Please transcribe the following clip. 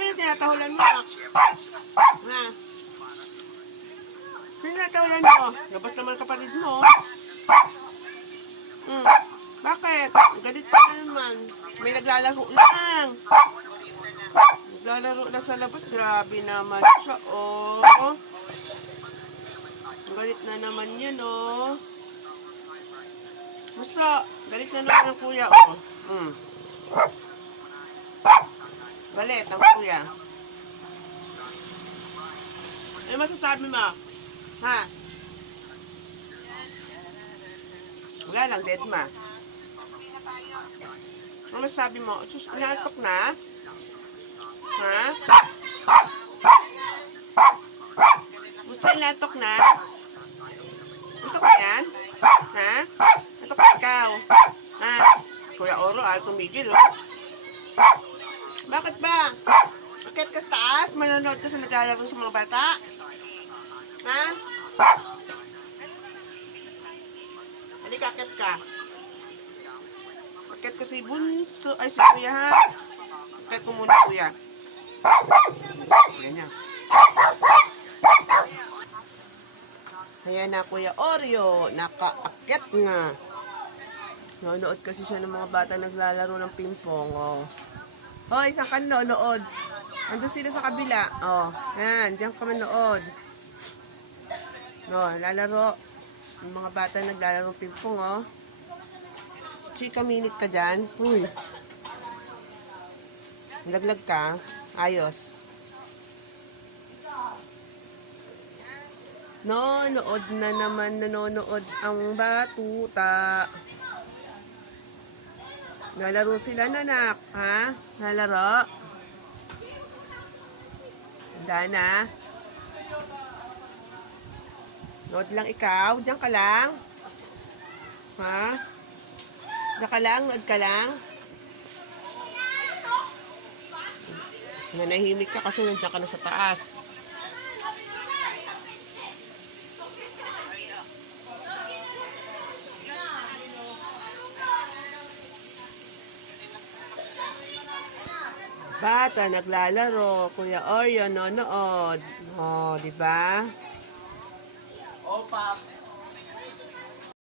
Sino tinatahulan mo? Ha? Sino tinatahulan mo? Labas naman kapatid mo. Hmm. Bakit? Galit ka na naman. May naglalaro lang. Naglalaro na sa labas. Grabe naman siya, oh. Galit na naman yun, oh. Musa, galit na naman ang kuya, oh. Hmm. Galit ang kuya. Ano masasabi mo? Ha? Wala lang, dead ma. Ano masasabi mo? Sus, inaantok na? Ha? Gusto inaantok na? Antok ka yan? Ha? Antok ka ikaw? Ha? Kuya Oro, ah, tumigil, oh. Bakit ba? Bakit ka sa taas? Manonood ka sa naglalaro sa mga bata? Ha? Halika, akit ka. Akit ka si Bunso. Ay, si Kuya, ha? Akit mo muna, Kuya. Kuya. Ayan na, Kuya Oreo. Nakaakit na. Nanonood kasi siya ng mga bata naglalaro ng pingpong. Oh. Hoy, saan ka nanonood? Andun sila sa kabila. Oh, yan. Diyan ka manood. No, lalaro. Yung mga bata naglalaro ng pingpong, oh. Chika minute ka dyan. Uy. Laglag ka. Ayos. Nonood na naman nanonood ang batuta. Nalaro sila nanak, ha? Nalaro? Handa na? Nood lang ikaw? Diyan ka lang? Ha? Diyan ka lang? Nood ka lang? Nanahimik ka kasi nandiyan ka na sa taas. Bata naglalaro, Kuya Oreo nanonood. Oh, di ba? Opa,